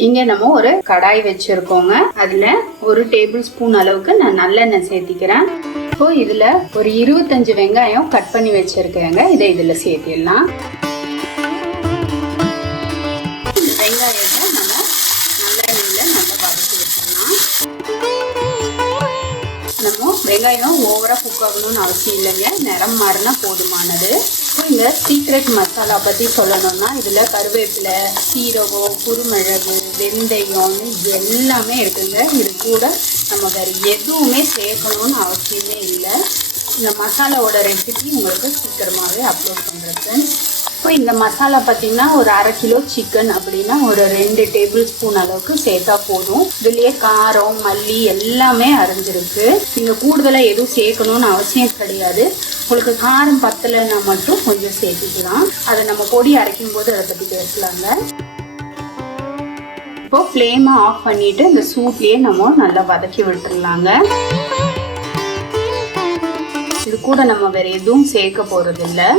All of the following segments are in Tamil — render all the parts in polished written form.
இங்க நம்ம ஒரு கடாய் வச்சிருக்கோங்க. அதுல 1 டேபிள் ஸ்பூன் அளவுக்கு நான் நல்லெண்ணெய் சேர்த்திக்கிறேன். இப்போ இதுல ஒரு 25 வெங்காயம் கட் பண்ணி வச்சிருக்கேங்க. இதை இதுல சேர்த்திடலாம். வெங்காயத்தை நம்ம நல்லெண்ணெயில நல்லா வதக்கி வச்சிடலாம். நம்ம வெங்காயம் ஓவரா குக் ஆகணும்னு அவசியம் இல்லைங்க. நிறம் மாறினா போதுமானது. இந்த சீக்ரெட் மசாலா பற்றி சொல்லணும்னா இதில் கருவேப்பிலை, சீரகம், குருமிளகு, வெந்தயம் எல்லாமே இருக்குங்க. இது கூட நம்ம வேறு எதுவுமே சேர்க்கணும்னு அவசியமே இல்லை. இந்த மசாலாவோட ரெசிபி உங்களுக்கு சீக்கிரமாகவே அப்லோட் பண்ணுறேன் ஃப்ரெண்ட்ஸ். இப்போ இந்த மசாலா பார்த்திங்கன்னா ஒரு 1/2 கிலோ சிக்கன் அப்படின்னா ஒரு 2 டேபிள் ஸ்பூன் அளவுக்கு சேர்த்தா போதும். இதுலேயே காரம், மல்லி எல்லாமே அரைஞ்சிருக்கு. நீங்கள் கூடுதலாக எதுவும் சேர்க்கணும்னு அவசியம் கிடையாது. உங்களுக்கு காரம் பத்தலைன்னா மட்டும் கொஞ்சம் சேர்த்துக்கலாம். அதை நம்ம பொடி அரைக்கும் போது அதை பற்றி பேசலாங்க. இப்போ ஃப்ளேமை ஆஃப் பண்ணிட்டு இந்த சூட்லேயே நம்ம நல்லா வதக்கி விட்டுடலாங்க. இது கூட நம்ம வேற எதுவும் சேர்க்க போறது இல்லை.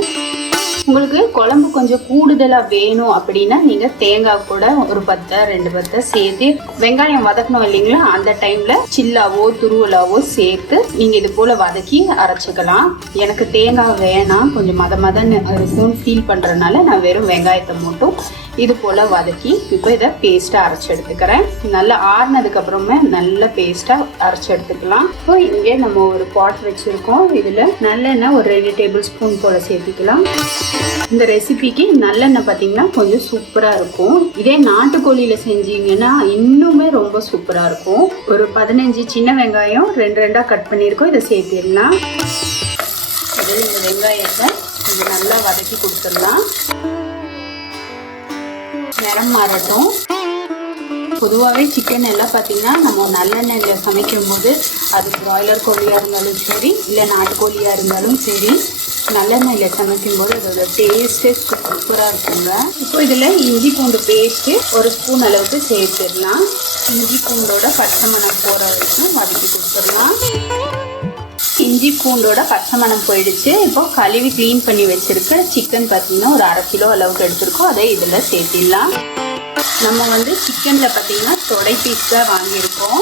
உங்களுக்கு குழம்பு கொஞ்சம் கூடுதலாக வேணும் அப்படின்னா நீங்கள் தேங்காய் கூட ஒரு 2 பத்தை சேர்த்து வெங்காயம் வதக்கணும் இல்லைங்களா, அந்த டைமில் சில்லாவோ துருவலாவோ சேர்த்து நீங்கள் இது போல் வதக்கி அரைச்சிக்கலாம். எனக்கு தேங்காய் வேணாம், கொஞ்சம் மதன்னு இருக்கும்னு ஃபீல் பண்ணுறதுனால நான் வெறும் வெங்காயத்தை மட்டும் இது போல் வதக்கி இப்போ இதை பேஸ்ட்டாக அரைச்சி எடுத்துக்கிறேன். நல்லா ஆறுனதுக்கப்புறமே நல்ல பேஸ்ட்டாக அரைச்சி எடுத்துக்கலாம். இப்போ இங்கே நம்ம ஒரு பாட் வச்சுருக்கோம். இதில் நல்லெண்ணெய் ஒரு 2 டேபிள் ஸ்பூன் போல் சேர்த்திக்கலாம். இந்த ரெசிபிக்கு நல்லெண்ணெய் பார்த்தீங்கன்னா கொஞ்சம் சூப்பராக இருக்கும். இதே நாட்டுக்கோழியில் செஞ்சீங்கன்னா இன்னுமே ரொம்ப சூப்பராக இருக்கும். ஒரு 15 சின்ன வெங்காயம் 2 கட் பண்ணியிருக்கோம். இதை சேர்த்திடலாம். இதில் இந்த வெங்காயத்தை கொஞ்சம் நல்லா வதக்கி கொடுத்துடலாம். நிறம் மாறட்டும். பொதுவாகவே சிக்கன் எல்லாம் பார்த்தீங்கன்னா நம்ம நல்லெண்ணெயில் சமைக்கும் போது அது பிராய்லர் கோழியாக இருந்தாலும் சரி, இல்லை நாட்டுக்கோழியாக இருந்தாலும் சரி, நல்லெண்ணெயில் சமைக்கும் போது அதோட டேஸ்ட்டே சூப்பராக இருக்குங்க. இப்போ இதில் இஞ்சி பூண்டு பேஸ்ட்டு 1 ஸ்பூன் அளவுக்கு சேர்த்துடலாம். இஞ்சி பூண்டோட பச்சை மணம் போகிற வரைக்கும் வதக்கி கொடுத்துடலாம். இஞ்சி பூண்டோட பச்சை மணம் போயிடுச்சு. இப்போ கழுவி க்ளீன் பண்ணி வச்சிருக்க சிக்கன் பார்த்தீங்கன்னா ஒரு 1/2 கிலோ அளவுக்கு எடுத்துருக்கோம். அதை இதில் சேர்த்திடலாம். நம்ம சிக்கனில் பார்த்தீங்கன்னா தொடை பீஸ் தான் வாங்கியிருக்கோம்.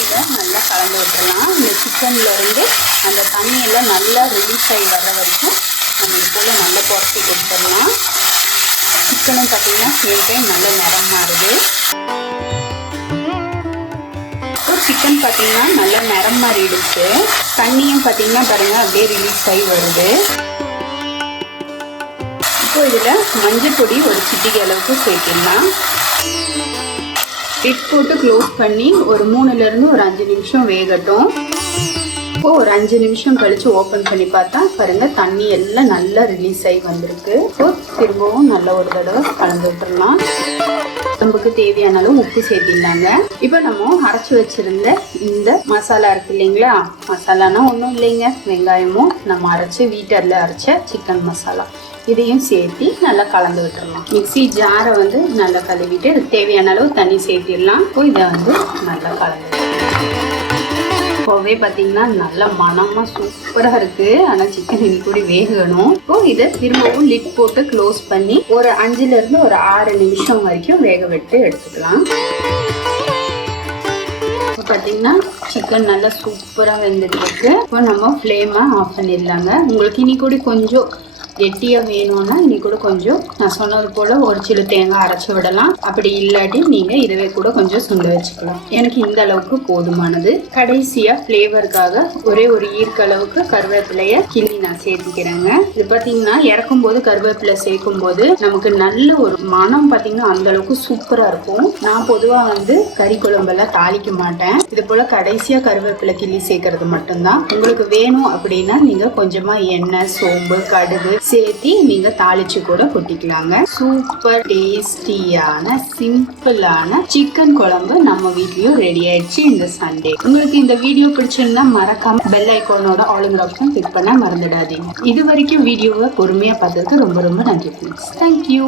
இதை நல்லா கலந்து விட்டுறலாம். இந்த சிக்கன்லேருந்து அந்த தண்ணியெல்லாம் நல்லா ரிலீஸ் ஆகி வர்ற வரைக்கும் நம்ம இது போல் நல்லா புரட்டி கொடுத்துடலாம். சிக்கனும் பார்த்தீங்கன்னா சேம் டைம் நல்லா நிறம் மாறுது. சிக்கன் பார்த்தீங்கன்னா நல்லா நிறம் மாறிடுச்சு. தண்ணியும் பார்த்தீங்கன்னா பாருங்கள் அப்படியே ரிலீஸ் ஆகி வருது. இப்போ இதில் மஞ்சள் பொடி ஒரு சிட்டிகை அளவுக்கு சேர்த்திடலாம். லிட் போட்டு க்ளோஸ் பண்ணி ஒரு 3லேருந்து ஒரு 5 நிமிஷம் வேகட்டும். இப்போ ஒரு 5 நிமிஷம் கழித்து ஓப்பன் பண்ணி பார்த்தா பாருங்கள் தண்ணி எல்லாம் நல்லா ரிலீஸ் ஆகி வந்திருக்கு. இப்போ திரும்பவும் நல்லா ஒரு தடவை கலந்து விட்டுடலாம். நமக்கு தேவையான அளவு உப்பு சேர்த்திடலாங்க. இப்போ நம்ம அரைச்சி வச்சிருந்த இந்த மசாலா இருக்கு இல்லைங்களா, மசாலானா ஒன்றும் இல்லைங்க, வெங்காயமும் நம்ம வீட்டில் அரைச்ச சிக்கன் மசாலா இதையும் சேர்த்து நல்லா கலந்து விட்டுடலாம். மிக்ஸி ஜாரை நல்லா கழுவிட்டு தேவையான அளவு தண்ணி சேர்த்திடலாம். இப்போ இதை நல்லா கலந்து இப்போவே பார்த்தீங்கன்னா நல்ல மனமாக சூப்பராக இருக்குது. ஆனால் சிக்கன் இன்னி கூட வேகணும். இப்போ இதை திரும்பவும் லிட் போட்டு க்ளோஸ் பண்ணி ஒரு 5லேருந்து ஒரு 6 நிமிஷம் வரைக்கும் வேக விட்டு எடுத்துக்கலாம். இப்போ பார்த்தீங்கன்னா சிக்கன் நல்லா சூப்பராக வெந்துட்டு இருக்கு. இப்போ நம்ம ஃப்ளேமை ஆஃப் பண்ணிடலாங்க. உங்களுக்கு இனி கூட கொஞ்சம் கெட்டியாக வேணும்னா இனி கூட கொஞ்சம் நான் சொன்னது போல் ஒரு சில தேங்காய் அரைச்சி விடலாம். அப்படி இல்லாட்டி நீங்கள் இதுவே கூட கொஞ்சம் சுண்ட வச்சுக்கலாம். எனக்கு இந்த அளவுக்கு போதுமானது. கடைசியாக ஃப்ளேவருக்காக ஒரே ஒரு ஈர்க்க கருவேப்பிலையை கிள்ளி நான் சேர்த்துக்கிறேங்க. இது பார்த்தீங்கன்னா இறக்கும் போது கருவேப்பிலை சேர்க்கும் போது நமக்கு நல்ல ஒரு மனம் பார்த்தீங்கன்னா அந்த அளவுக்கு சூப்பராக இருக்கும். நான் பொதுவாக கறி குழம்பெல்லாம் தாளிக்க மாட்டேன். இது போல் கடைசியாக கருவேப்பிலை கிள்ளி சேர்க்கறது மட்டும்தான். உங்களுக்கு வேணும் அப்படின்னா நீங்கள் கொஞ்சமாக எண்ணெய், சோம்பு, கடுகு சேர்த்து நீங்க தாளிச்சு கூட கொட்டிக்கலாங்க. சூப்பர் டேஸ்டியான சிம்பிளான சிக்கன் குழம்பு நம்ம வீட்லயும் ரெடி ஆயிடுச்சு இந்த சண்டே. உங்களுக்கு இந்த வீடியோ பிடிச்சிருந்தா மறக்காம பெல் ஐகானோட ஆளுங்கிற ஆப்ஷன் கிளிக் பண்ண மறந்துடாதீங்க. இது வரைக்கும் வீடியோவை பொறுமையா பார்த்ததுக்கு ரொம்ப ரொம்ப நன்றி. தேங்க்யூ.